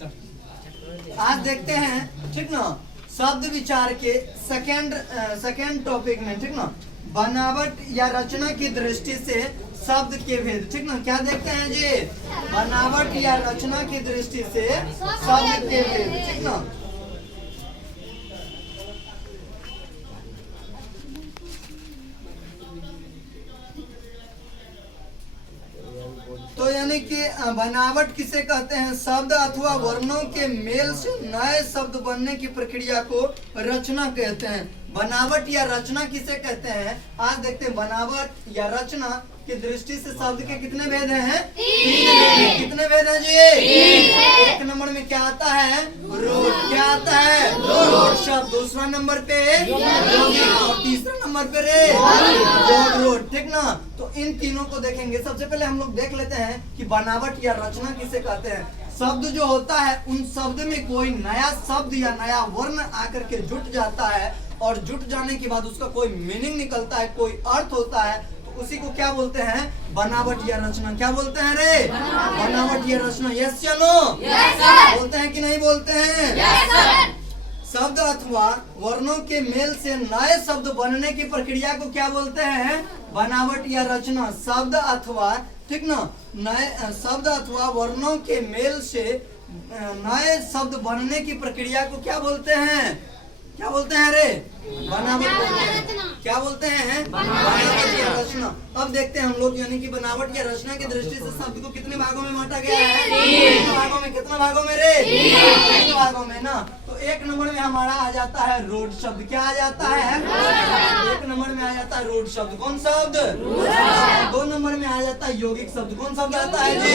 आज देखते हैं, ठीक ना, शब्द विचार के सेकेंड टॉपिक में, ठीक ना, बनावट या रचना की दृष्टि से शब्द के भेद। ठीक ना, क्या देखते हैं जी? बनावट या रचना की दृष्टि से शब्द के भेद। ठीक ना, तो यानी कि बनावट किसे कहते हैं? शब्द अथवा वर्णों के मेल से नए शब्द बनने की प्रक्रिया को रचना कहते हैं। बनावट या रचना किसे कहते हैं? आज देखते हैं बनावट या रचना की दृष्टि से शब्द के कितने भेद हैं? तीन। कितने भेद हैं जी? एक नंबर में क्या आता है? रूट। क्या आता है? रूट शब्द। दूसरा नंबर पे यौगिक और तीसरा नंबर पे योग रूट। ठीक ना, तो इन तीनों को देखेंगे। सबसे पहले हम लोग देख लेते हैं कि बनावट या रचना किसे कहते हैं। शब्द जो होता है, उन शब्द में कोई नया शब्द या नया वर्ण आकर के जुट जाता है और जुट जाने के बाद उसका कोई मीनिंग निकलता है, कोई अर्थ होता है, तो उसी को क्या बोलते हैं? बनावट या रचना। क्या बोलते हैं रे? बनावट या रचना। यस या नो? बोलते हैं कि नहीं बोलते हैं? yes, शब्द अथवा वर्णों के मेल से नए शब्द बनने की प्रक्रिया को क्या बोलते हैं? बनावट या रचना। शब्द अथवा, ठीक ना, नए शब्द अथवा वर्णों के मेल से नए शब्द बनने की प्रक्रिया को क्या बोलते हैं? क्या बोलते हैं रे? बनावट बोलते हैं। क्या बोलते हैं? बनावट या रचना। अब देखते हैं हम लोग, यानी कि बनावट या रचना की दृष्टि से शब्द को कितने भागों में बांटा गया है? तीन भागों में। कितने भागों में रे? तीन भागों में ना। तो एक नंबर में हमारा आ जाता है रोड शब्द। क्या आ जाता है? एक नंबर में आ जाता है रोड शब्द। कौन शब्द? दो नंबर में आ जाता है यौगिक शब्द। कौन शब्द आता है जी?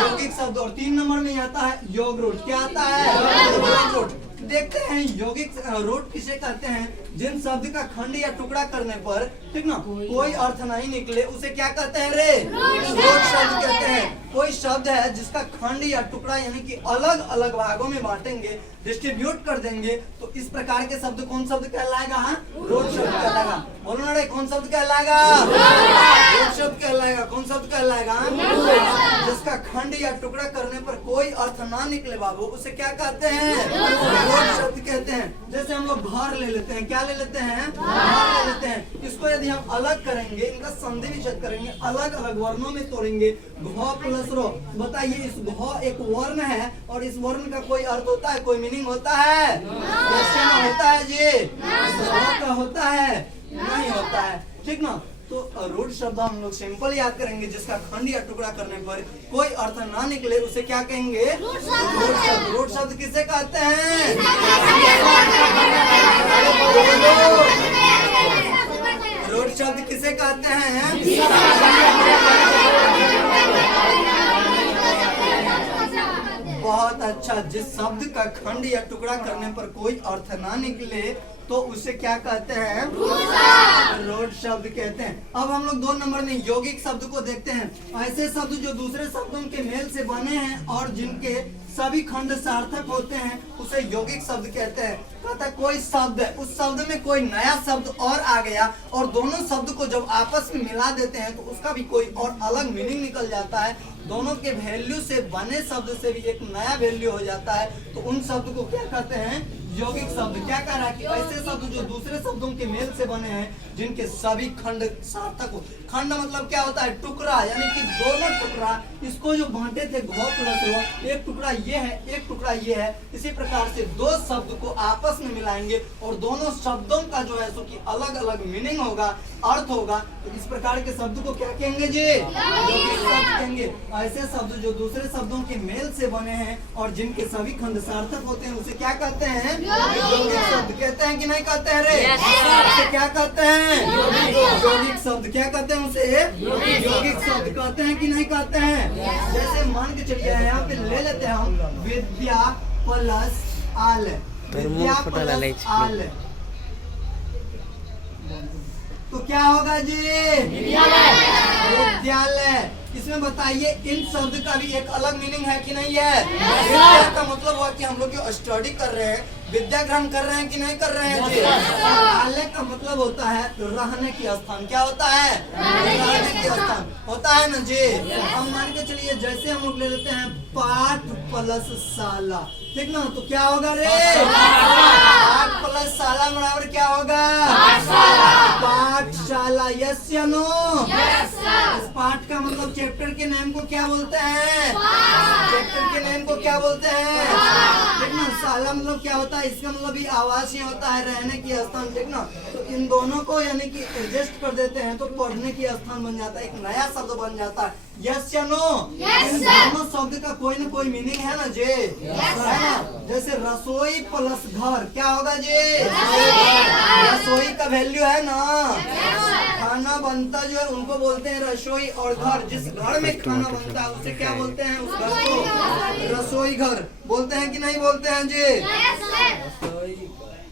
यौगिक शब्द। और तीन नंबर में आता है योग रूट। क्या आता है? रूट। देखते हैं यौगिक रूट किसे कहते हैं? जिन शब्द का खंड या टुकड़ा करने पर, ठीक ना, कोई अर्थ नहीं निकले, उसे क्या कहते हैं रे? रूट शब्द कहते हैं। कोई शब्द है जिसका खंड या टुकड़ा यानी कि अलग अलग भागों में बांटेंगे, डिस्ट्रीब्यूट कर देंगे, तो इस प्रकार के शब्द कौन शब्द कहलाएगा? रूट शब्द कहलाएगा। बोलो ना रे, कौन शब्द कहलाएगा? रूट शब्द कहलाएगा। कौन शब्द कहलाएगा? जिसका खंड या टुकड़ा करने पर कोई अर्थ ना निकले बाबू, उसे क्या कहते हैं? रूट शब्द कहते हैं। जैसे हम लोग घर ले लेते हैं। क्या ले लेते हैं? घर ले लेते हैं। इसको यदि हम अलग करेंगे, इनका संधि विच्छेद करेंगे, अलग अलग वर्णों में तोड़ेंगे, घ प्लस रो, बताइए इस घ एक वर्ण है और इस वर्ण का कोई अर्थ होता है, कोई मीनिंग होता है? कैसे में होता है जी? घ का होता है? नहीं होता है। ठीक ना, तो रूट शब्द हम लोग सिंपल याद करेंगे। जिसका खंड या टुकड़ा करने पर कोई अर्थ ना निकले, उसे क्या कहेंगे? रूट शब्द। रूट शब्द किसे कहते हैं? रूट शब्द किसे कहते हैं? बहुत अच्छा। जिस शब्द का खंड या टुकड़ा करने पर कोई अर्थ ना निकले, तो उसे क्या कहते हैं? रूट शब्द कहते हैं। अब हम लोग दो नंबर में यौगिक शब्द को देखते हैं। ऐसे शब्द जो दूसरे शब्दों के मेल से बने हैं और जिनके सभी खंड सार्थक होते हैं, उसे यौगिक शब्द कहते हैं। कहता है कोई शब्द है, उस शब्द में कोई नया शब्द और आ गया और दोनों शब्द को जब आपस में मिला देते हैं तो उसका भी कोई और अलग मीनिंग निकल जाता है। दोनों के वैल्यू से बने शब्द से भी एक नया वैल्यू हो जाता है, तो उन शब्द को क्या कहते हैं? यौगिक शब्द। क्या कह रहा है कि ऐसे शब्द जो दूसरे शब्दों के मेल से बने हैं, जिनके सभी खंड सार्थक हो। खंड मतलब क्या होता है? टुकड़ा, यानी कि दोनों टुकड़ा, इसको जो बांटे थे घ प्लस रो, एक टुकड़ा ये है, एक टुकड़ा ये है, इसी प्रकार से दो शब्द को आपस में मिलाएंगे और दोनों शब्दों का जो है सो कि अलग अलग मीनिंग होगा, अर्थ होगा, तो इस प्रकार के शब्द को क्या कहेंगे जी? यौगिक शब्द कहेंगे। ऐसे शब्द जो दूसरे शब्दों के मेल से बने हैं और जिनके सभी खंड सार्थक होते हैं, उसे क्या कहते हैं? यौगिक शब्द कहते हैं कि नहीं कहते हैं रे? उसे क्या कहते हैं? यौगिक शब्द। क्या कहते हैं उसे? यौगिक शब्द कहते हैं कि नहीं कहते हैं? जैसे मान के चलिए यहाँ पे ले लेते हैं हम विद्या प्लस आल। विद्या प्लस आल तो क्या होगा जी? विद्यालय। इसमें बताइए इन शब्द का भी एक अलग मीनिंग है कि नहीं है? विद्या का मतलब हुआ कि हम लोग जो स्टडी कर रहे हैं, विद्या ग्रहण कर रहे हैं कि नहीं कर रहे हैं जी? आलय का मतलब होता है रहने की स्थान। क्या होता है? रहने की स्थान होता होता है ना जी। अब मान के चलिए जैसे हम लोग ले लेते हैं पाठ प्लस साला, ठीक ना, तो क्या होगा रे? पाठ प्लस साला बराबर क्या होगा? पाठशाला। यस या नो? इस पाठ का मतलब चैप्टर के नेम को क्या बोलते हैं? चैप्टर के नेम को क्या बोलते हैं? ठीक ना। साला मतलब क्या होता है? इसका मतलब भी आवासीय होता है, रहने की स्थान, ठीक ना। तो इन दोनों को यानी कि एडजस्ट कर देते हैं तो पढ़ने की स्थान बन जाता है, एक नया शब्द बन जाता है। यस या नो? इन दोनों शब्द का कोई ना कोई मीनिंग है ना जी, है ना। जैसे रसोई प्लस घर क्या होगा जी? रसोई का वैल्यू है ना, खाना बनता जो है उनको बोलते हैं रसोई, और घर जिस घर में खाना बनता है उसे क्या बोलते हैं? उस घर को रसोई घर बोलते हैं कि नहीं बोलते हैं जी?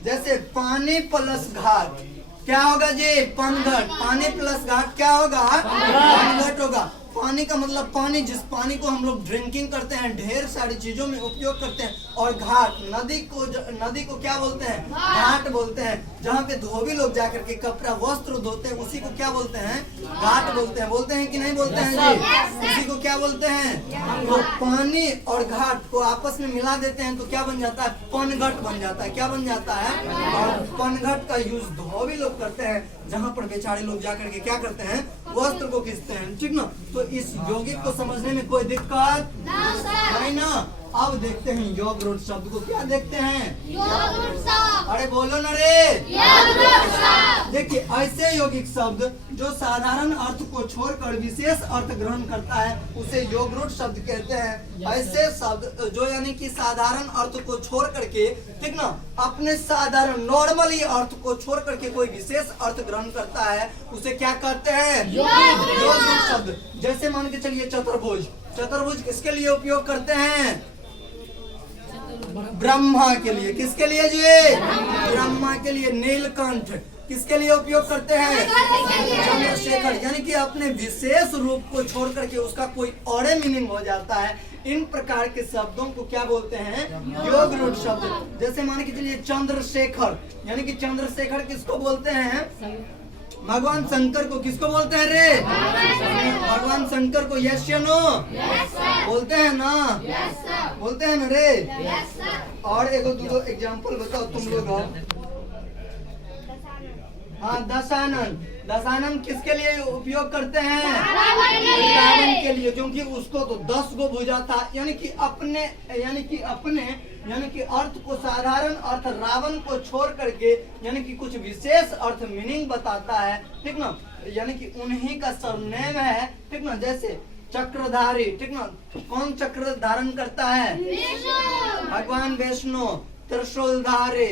जैसे पानी प्लस घाट क्या होगा जी? पनघट। पानी प्लस घाट क्या होगा? पनघट होगा। पानी का मतलब पानी, जिस पानी को हम लोग ड्रिंकिंग करते हैं, ढेर सारी चीजों में उपयोग करते हैं। और घाट नदी को क्या बोलते हैं? घाट बोलते हैं। जहाँ पे धोबी लोग जाकर के कपड़ा वस्त्र धोते हैं उसी को क्या बोलते हैं? घाट बोलते हैं। बोलते हैं कि नहीं बोलते हैं जी? उसी को क्या बोलते हैं? तो पानी और घाट को आपस में मिला देते हैं तो क्या बन जाता है? पनघट बन जाता है। क्या बन जाता है? और पनघट का यूज धोबी लोग करते हैं, जहाँ पर बेचारे लोग जाकर के क्या करते हैं? वस्त्र को खींचते हैं, ठीक ना। तो इस यौगिक को समझने में कोई दिक्कत नहीं ना। अब देखते हैं योग रूढ़ शब्द को। क्या देखते हैं? अरे बोलो ना रे। देखिए ऐसे यौगिक शब्द जो साधारण अर्थ को छोड़कर विशेष अर्थ ग्रहण करता है उसे योग रूढ़ शब्द कहते हैं। ऐसे शब्द जो यानी कि साधारण अर्थ को छोड़ करके, ठीक ना, अपने साधारण नॉर्मली अर्थ को छोड़ करके कोई विशेष अर्थ ग्रहण करता है उसे क्या कहते हैं? योग रूढ़ शब्द। जैसे मान के चलिए चतुर्भुज। चतुर्भुज किसके लिए उपयोग करते हैं? ब्रह्मा के लिए। किसके लिए जी? ब्रह्मा के लिए। नीलकंठ किसके लिए उपयोग करते हैं? चंद्रशेखर। यानी कि अपने विशेष रूप को छोड़ करके उसका कोई और मीनिंग हो जाता है। इन प्रकार के शब्दों को क्या बोलते हैं? योग रूढ़ शब्द। जैसे मान के चलिए चंद्रशेखर, यानी कि चंद्रशेखर किसको बोलते हैं? भगवान शंकर को। किसको बोलते हैं रे? भगवान शंकर को। यस या नो? बोलते हैं ना? बोलते हैं ना रे? और एगो दो एग्जाम्पल बताओ तुम लोग। हाँ, दशानन। दशानन किसके लिए उपयोग करते हैं? रावण के लिए, क्योंकि उसको तो 10 गो भुजा था। यानी कि अपने यानी कि अर्थ को साधारण अर्थ रावण को छोड़ करके यानी कि कुछ विशेष अर्थ मीनिंग बताता है, ठीक ना। यानी कि उन्हीं का सरनेम है, ठीक ना। जैसे चक्रधारी, ठीक ना। कौन चक्र धारण करता है? भगवान विष्णु। त्रिशूलधारी,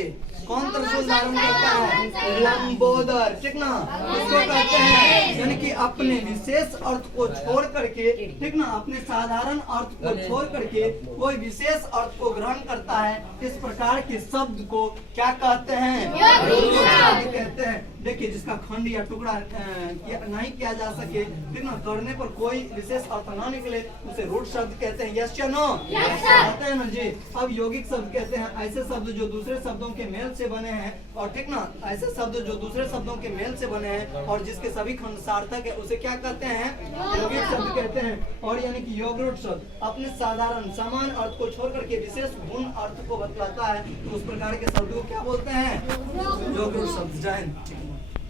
कौन त्रिशूल धारण करता है? लंबोदर, ठीक ना। इसको कहते हैं यानी कि अपने विशेष अर्थ को छोड़ करके, ठीक ना, अपने साधारण अर्थ को छोड़ करके कोई विशेष अर्थ को ग्रहण करता है। इस प्रकार के शब्द को क्या कहते हैं? शब्द कहते हैं। देखिए जिसका खंड या टुकड़ा नहीं किया जा सके, ठीक ना, करने पर कोई विशेष अर्थ ना निकले उसे रूढ़ शब्द कहते हैं। यस या नो? कहते हैं ना जी। अब यौगिक शब्द कहते हैं ऐसे शब्द जो दूसरे शब्दों के मेल से बने हैं, और ठीक ना, ऐसे शब्द जो दूसरे शब्दों के मेल से बने हैं और जिसके सभी खंड सार्थक है उसे क्या कहते हैं? यौगिक शब्द कहते हैं। और यानी कि योग रूढ़ शब्द अपने साधारण समान अर्थ को छोड़ करके विशेष गुण अर्थ को बतलाता है, तो उस प्रकार के शब्द को क्या बोलते हैं? योग रूढ़ शब्द। जय हिंद।